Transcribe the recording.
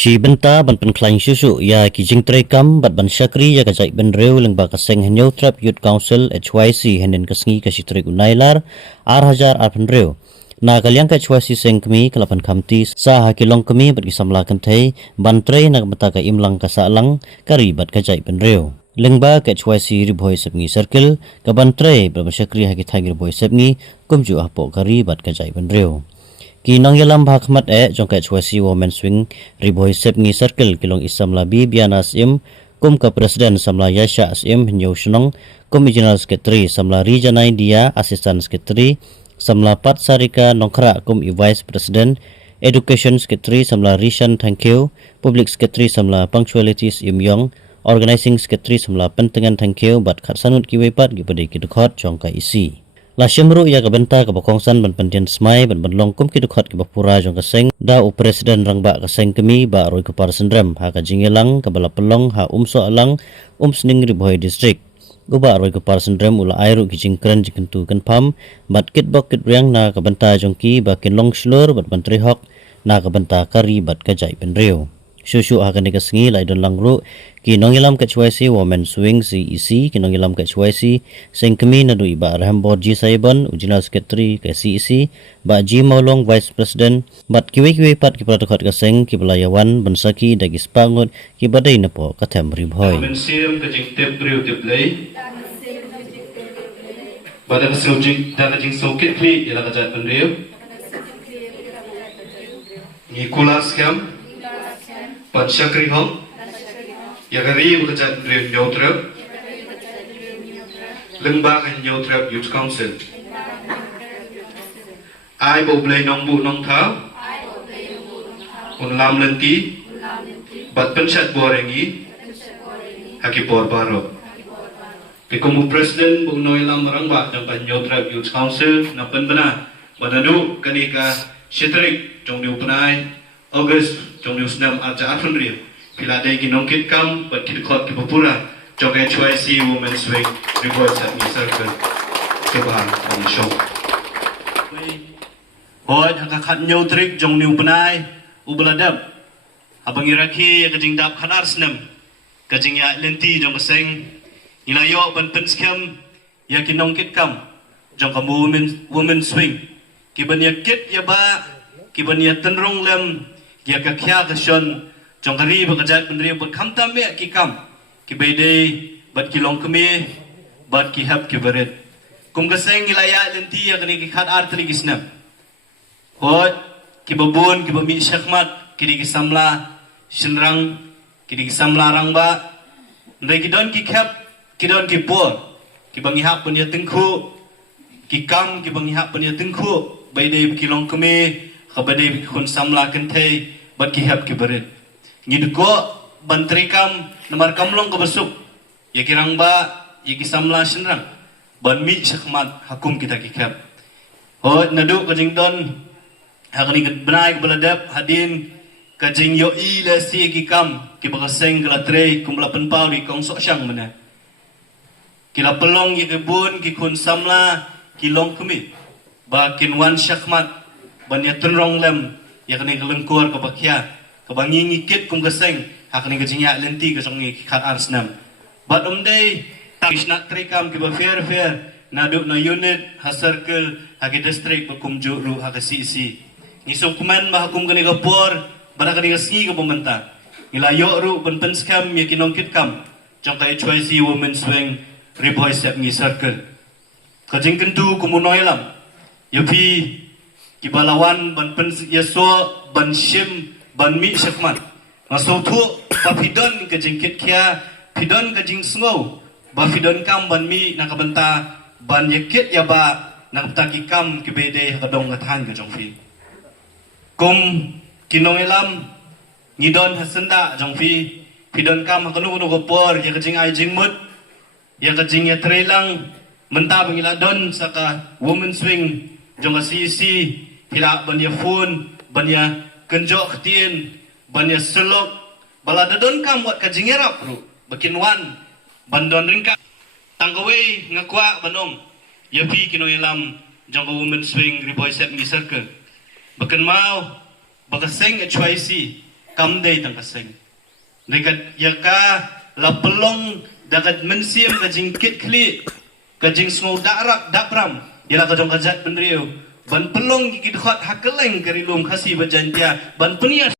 Shi benta ban pen klain susu ya ki jing trekam bat ban syakri ya ka jai ben reu leng ba ka seng henyo trap youth council HYC henen ka sngi ka sitrik unailar ar hajar ar pen reu na kalyang ka HYC seng kami kelapan kamti sa ha kilong kami bat ki samla kan thei ban tre na bata ka imlang ka sa lang kari bat ka jai ben reu leng ba ka HYC ri boy sepngi circle ka ban tre ba syakri ha ki thai boy sepngi kumju apo kari bat ka jai ben reu Kinong yalam bahakmat jongka HYC Women Swing riboy sepngi circle kilong isam labi biana sim kum ka presiden samla yasha sim hinyo shnong kum regional secretary samla regional dia assistant secretary samla pat sarika nongkra kum i vice president education secretary samla rishan thank you public secretary samla punctualities imyong organizing secretary samla pentengan thank you bat khatsanut kiwepat gipade kidkhot jongka isi La syamru ya ka benta ka bakongsan ban pendian smai ban long kum ki dukhat ki bapura jong ka seng da u presiden rang ba ka seng kemi ba roi ka par sendram ha ka jingelang ka bala pelong ha umso alang sning ri boy district uba roi ka par sendram ula airu ki jingkran jikentu kan pam bat kit bok kit riang na ka benta jong ki ba kin long slur bat ban hok na ka benta kari bat ka jai pen reu Susu akan dikasih lai don langru ki nongilam ka HYC Women Swing CEC ki nongilam ka HYC seng kemi nadu iba Rahambor G Saiban Ujinal Secretary ka CEC ba G Maulong Vice President bat kiwi pat ki protokol ka seng ki belayawan bensaki dagi spangot ki badai napo ka temri boy mensiam ka jing tep riu tep lei pada sujik da jing sokit kli ila ka jat penriu ni kulas kam Pansyakri hong, ya kari bekerja dari Nyotrap, lembah Nyotrap Youth Council. Ai bộ play nong bu nong thao, un lam lenti, bat pensat borengi, haki bor baro. Kekumu presiden bu noi lam orang ba jangka Nyotrap Youth Council napen benar, banadu kanika setrik jong diu penai. August trong news nam aja atun ria pila dai ginong kit kam bat kit khot ki papura jong HYC Women Swing report at mi circle kebahan kami show hoi haka khat nyau trik jong niu penai ubeladap abang iraki ya kajing dap khanar snam kajing ya lenti jong keseng ilayo ban penskem ya kinong kit kam jong kamu women swing kiban ya kit ya ba kiban ya tenrong lem ya ka kya ka shon jong kari bakajat pendri bat khamtam me ki kam ki bede bat ki long keme bat ki hab ki beret kum ka seng ilaya lenti ya kani ki khat artri kisna hot ki babun ki bami syakmat ki di samla shinrang ki di samla rang ba ndai ki don ki khap ki don ki por ki bangi hab punya tengku ki kam ki bangi hab punya tengku bede ki long keme khabade kun samla kan thei bat ki hab ki berit ngid ko bantri kam namar kamlong ko besuk ya kirang ba ya ki samla shinrang ban mi shakmat hakum kita ki khab ho nadu ka jing don hakani ka benai ka beladap hadin ka jing yo i la si ki kam ki bakaseng kala tre kumla penpau di kong sok syang mana kila pelong ki kebun ki kun samla ki long kemi ba kin wan shakmat banyak tenrong lem ya kini kelengkuar ke bakia ke bangi ngikit kum keseng hak ni kejingya lenti ke songi khat arsnam bat day takisna trikam ke ba fair naduk na unit ha circle ha ke district ba kumju ru ha ke CC ni sukuman ba hukum kini ke por bara kini ke sngi ke pemerintah ilayo ru ben penskam ya kinong kit kam jangka HYC Women Swing riboy step ni circle kajing kentu kumunoi lam ya pi Kibalawan ban pen yaso ban shim ban mi shakman maso thu ba pidon ke jingkit kya pidon ke jing sngo ba pidon kam ban mi nakabenta ban yakit ya ba nakta ki kam ki bede kadong ngathan ke jongfi kum kinong elam ngidon hasenda jongfi pidon kam hakanu no gopor ya ke jing ai jing mut ya ke jing ya trelang menta bangila don saka women swing jong CC pila banya phone banya kenjok tien banya selok balada don kam wat kajingerap ru bakinwan bandon ringka tanggawe ngakwa banom ya pi kino ilam jong Women Swing riboy set mi circle bakan mau bakaseng HYC kam day tang kaseng dekat yaka la pelong dagat mensiam kajing kit kli kajing semua darak dapram yala kajong kajat penriu ban pelong gigit khot hakeleng kari lum khasi bajantia ban penias